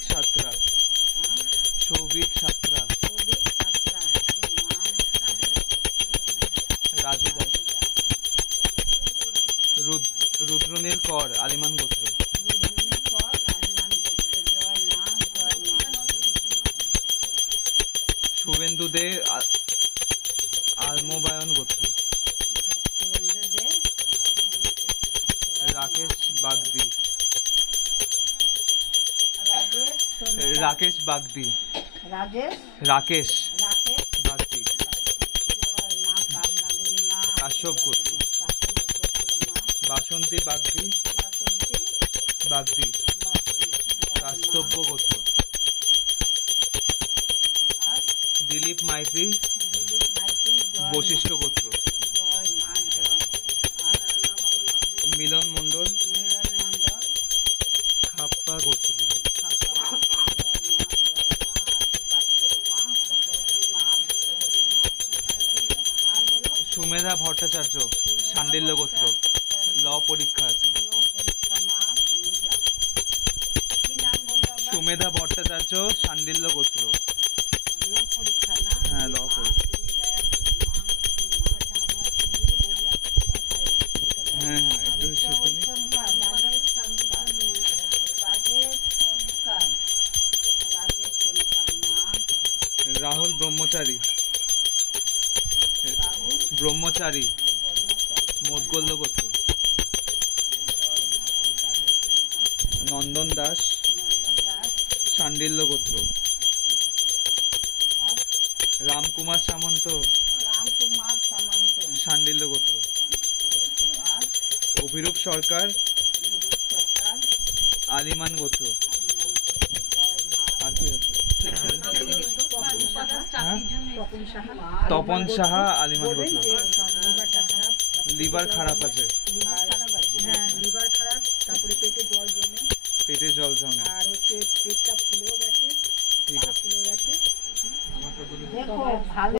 সৌভিক সাঁতরা, সৌভিক সাঁতরা, রাজু দাস, রুদ্রনীল কর আলিমান গোত্র, শুভেন্দু দে আলমোবায়ন গোত্র, রাকেশ বাগদি, রাকেশ বাগদি, রাকেশ বাগদি, কাশ্যপ গোত্র, বাসন্তী বাগদি, বাগদি, রাস্তব্য গোত্র, দিলীপ মাইতি বশিষ্ঠ গোত্র, মিলন মন্ডল খাপ্পা গোত্র, সুমেধা ভট্টাচার্য শাণ্ডিল্য গোত্র, ল পরীক্ষা আছে। সুমেধা ভট্টাচার্য শাণ্ডিল্য গোত্র, হ্যাঁ ল পরীক্ষা, হ্যাঁ হ্যাঁ একটু শেষ করি। রাহুল ব্রহ্মচারী, ব্রহ্মচারী মোদগল্য গোত্র, নন্দন দাস শাণ্ডিল্য গোত্র, রামকুমার সামন্ত শাণ্ডিল্য গোত্র, অভিরূপ সরকার আলিমান গোত্র, আর কি আছে? তপন সাহা আলিমান গোত্র, লিভার খারাপ আছে, পেটে জল জমে, আর হচ্ছে পেটটা ফুলেও গেছে, ঠিক আছে।